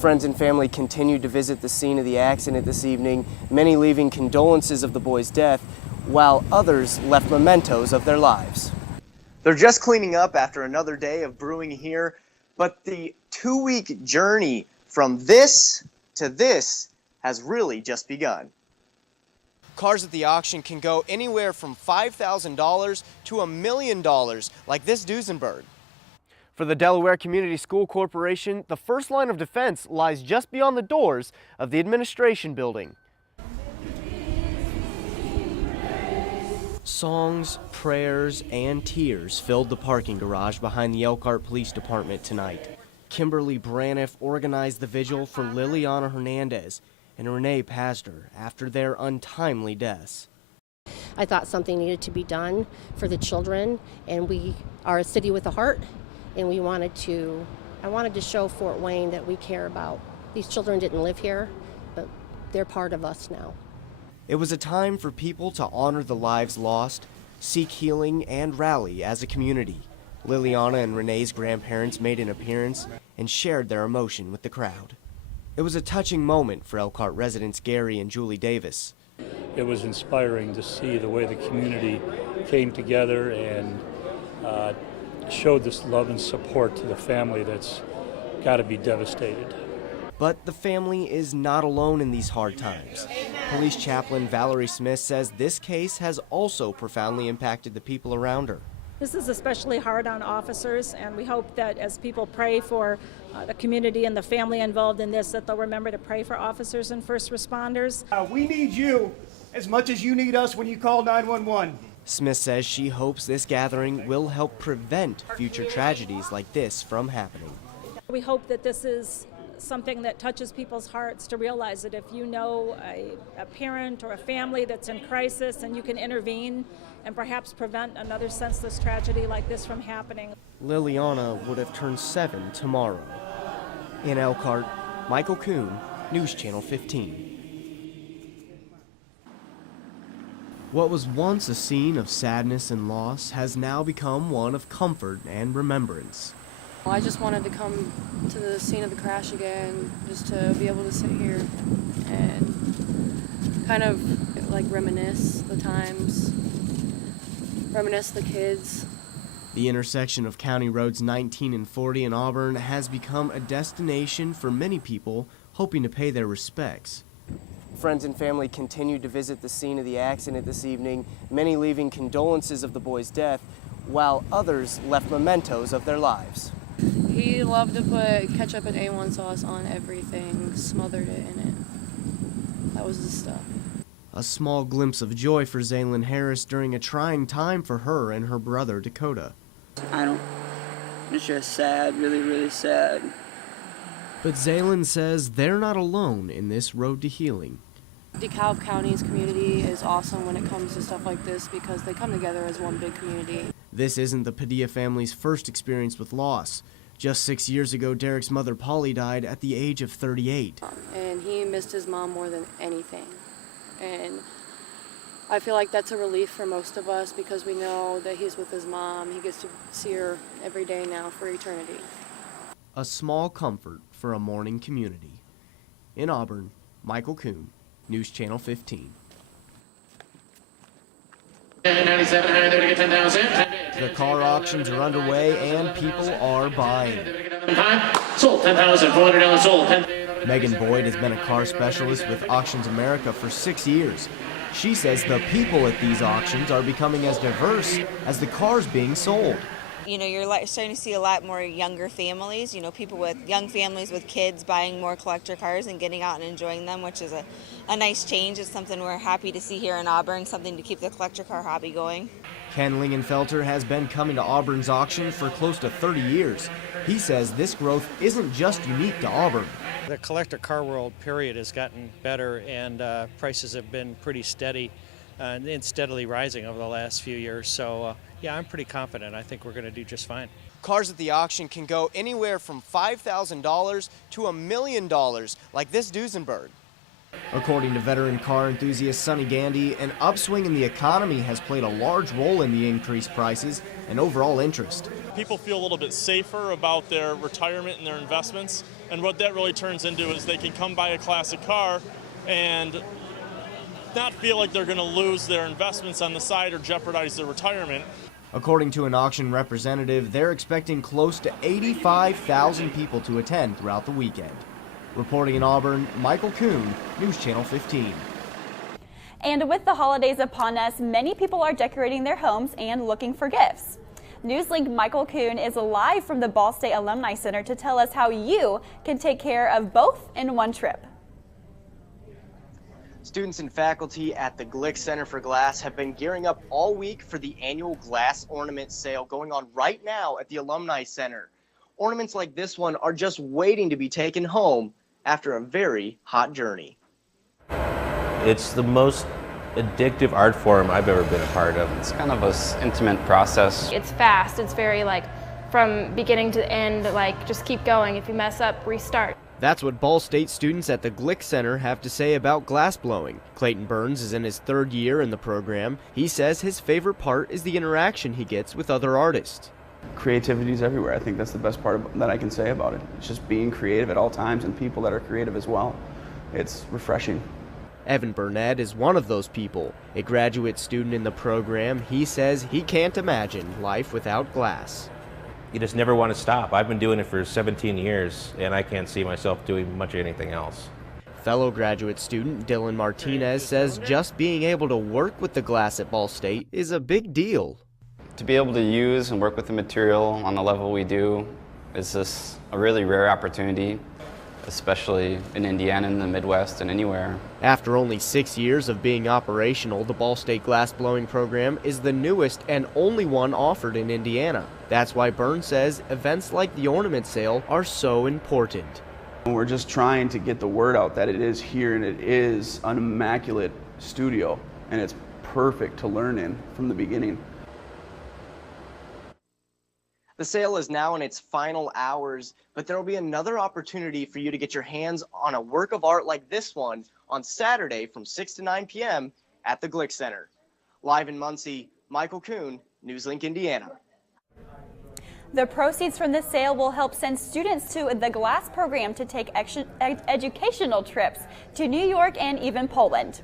Friends and family continued to visit the scene of the accident this evening, many leaving condolences of the boy's death, while others left mementos of their lives. They're just cleaning up after another day of brewing here, but the 2-week journey from this to this has really just begun. Cars at the auction can go anywhere from $5,000 to $1 million, like this Duesenberg. For the Delaware Community School Corporation, the first line of defense lies just beyond the doors of the administration building. Songs, prayers, and tears filled the parking garage behind the Elkhart Police Department tonight. Kimberly Braniff organized the vigil for Liliana Hernandez and Renee Pastor after their untimely deaths. I thought something needed to be done for the children, and we are a city with a heart, and I wanted to show Fort Wayne that we care about. These children didn't live here, but they're part of us now. It was a time for people to honor the lives lost, seek healing, and rally as a community. Liliana and Renee's grandparents made an appearance and shared their emotion with the crowd. It was a touching moment for Elkhart residents Gary and Julie Davis. It was inspiring to see the way the community came together and showed this love and support to the family that's got to be devastated. But the family is not alone in these hard times. Police Chaplain Valerie Smith says this case has also profoundly impacted the people around her. This is especially hard on officers, and we hope that as people pray for the community and the family involved in this, that they'll remember to pray for officers and first responders. We need you as much as you need us when you call 911. Smith says she hopes this gathering will help prevent future tragedies like this from happening. We hope that this is something that touches people's hearts, to realize that if you know a parent or a family that's in crisis and you can intervene and perhaps prevent another senseless tragedy like this from happening. Liliana would have turned 7 tomorrow. In Elkhart, Michael Kuhn, News Channel 15. What was once a scene of sadness and loss has now become one of comfort and remembrance. I just wanted to come to the scene of the crash again, just to be able to sit here and kind of like reminisce the times, reminisce the kids. The intersection of County Roads 19 and 40 in Auburn has become a destination for many people hoping to pay their respects. Friends and family continued to visit the scene of the accident this evening, many leaving condolences of the boy's death, while others left mementos of their lives. He loved to put ketchup and A1 sauce on everything, smothered it in it. That was his stuff. A small glimpse of joy for Zaylin Harris during a trying time for her and her brother Dakota. It's just sad, really, really sad. But Zaylin says they're not alone in this road to healing. DeKalb County's community is awesome when it comes to stuff like this because they come together as one big community. This isn't the Padilla family's first experience with loss. Just 6 years ago, Derek's mother Polly died at the age of 38. And he missed his mom more than anything. And I feel like that's a relief for most of us because we know that he's with his mom. He gets to see her every day now for eternity. A small comfort for a mourning community. In Auburn, Michael Kuhn, News Channel 15. The car auctions are underway and people are buying. Sold, $10,400 sold. Megan Boyd has been a car specialist with Auctions America for 6 years. She says the people at these auctions are becoming as diverse as the cars being sold. You know, you're starting to see a lot more younger families, people with young families with kids buying more collector cars and getting out and enjoying them, which is a nice change. It's something we're happy to see here in Auburn, something to keep the collector car hobby going. Ken Lingenfelter has been coming to Auburn's auction for close to 30 years. He says this growth isn't just unique to Auburn. The collector car world, period, has gotten better, and prices have been pretty steady and steadily rising over the last few years. So, yeah, I'm pretty confident. I think we're going to do just fine. Cars at the auction can go anywhere from $5,000 to $1 million, like this Duesenberg. According to veteran car enthusiast Sonny Gandy, an upswing in the economy has played a large role in the increased prices and overall interest. People feel a little bit safer about their retirement and their investments, and what that really turns into is they can come buy a classic car and not feel like they're going to lose their investments on the side or jeopardize their retirement. According to an auction representative, they're expecting close to 85,000 people to attend throughout the weekend. Reporting in Auburn, Michael Kuhn, News Channel 15. And with the holidays upon us, many people are decorating their homes and looking for gifts. Newslink Michael Kuhn is live from the Ball State Alumni Center to tell us how you can take care of both in one trip. Students and faculty at the Glick Center for Glass have been gearing up all week for the annual glass ornament sale going on right now at the Alumni Center. Ornaments like this one are just waiting to be taken home after a very hot journey. It's the most addictive art form I've ever been a part of. It's kind of an intimate process. It's fast. It's very from beginning to end, just keep going. If you mess up, restart. That's what Ball State students at the Glick Center have to say about glass blowing. Clayton Burns is in his third year in the program. He says his favorite part is the interaction he gets with other artists. Creativity is everywhere. I think that's the best part that I can say about it. It's just being creative at all times and people that are creative as well. It's refreshing. Evan Burnett is one of those people. A graduate student in the program, he says he can't imagine life without glass. You just never want to stop. I've been doing it for 17 years, and I can't see myself doing much of anything else. Fellow graduate student Dylan Martinez says just being able to work with the glass at Ball State is a big deal. To be able to use and work with the material on the level we do is just a really rare opportunity, especially in Indiana, in the Midwest, and anywhere. After only 6 years of being operational, the Ball State glass blowing program is the newest and only one offered in Indiana. That's why Burns says events like the ornament sale are so important. We're just trying to get the word out that it is here and it is an immaculate studio and it's perfect to learn in from the beginning. The sale is now in its final hours, but there will be another opportunity for you to get your hands on a work of art like this one on Saturday from 6 to 9 p.m. at the Glick Center. Live in Muncie, Michael Kuhn, Newslink, Indiana. The proceeds from this sale will help send students to the glass program to take educational trips to New York and even Poland.